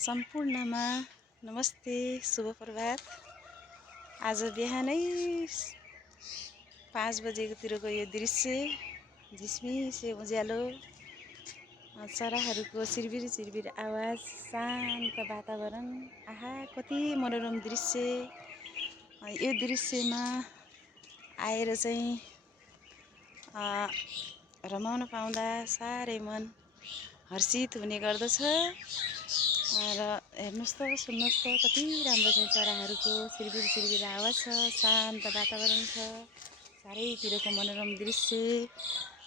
सम्पूर्णमा नमस्ते, शुभ प्रभात। आज बिहानै 5 बजेकोतिरको यो दृश्य, झिसमिसे उज्यालो, चराहरूको चिरबिर चिरबिर आवाज, शान्त वातावरण, आहा कति मनोरम दृश्य। यो दृश्यमा आएर चाहिँ रमाउन पाउँदा साह्रै मन हर्षित हुने गर्दछ। र हेर्नुहोस् त, सुन्नुहोस् त, कति राम्रो चाहिँ चराहरूको चिरबिर चिरबिर आवाज छ, शान्त वातावरण छ, चारैतिरको मनोरम दृश्य।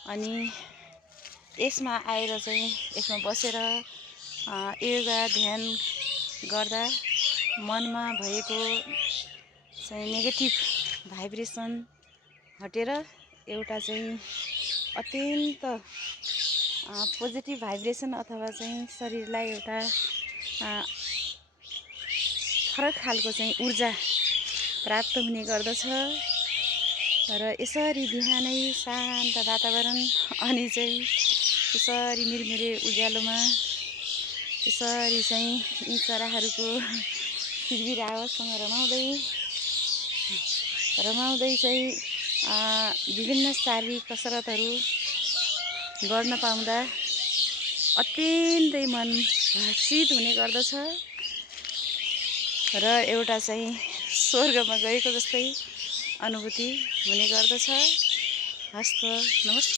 अनि यसमा आएर चाहिँ यसमा बसेर योगा ध्यान गर्दा मनमा भएको चाहिँ नेगेटिभ भाइब्रेसन हटेर एउटा चाहिँ अत्यन्त पोजिटिभ भाइब्रेसन अथवा चाहिँ शरीरलाई एउटा फरक खालको चाहिँ ऊर्जा प्राप्त हुने गर्दछ। र यसरी बिहानै शान्त वातावरण अनि चाहिँ यसरी मिरमिरे उज्यालोमा यसरी चाहिँ यी चराहरूको चिरबिर आवाजसँग रमाउँदै चाहिँ विभिन्न शारीरिक कसरतहरू गर्न पाउँदा अत्यन्तै मन हर्षित हुने गर्दछ र एउटा चाहिँ स्वर्गमा गएको जस्तै अनुभूति हुने गर्दछ। हस्त नमस्ते।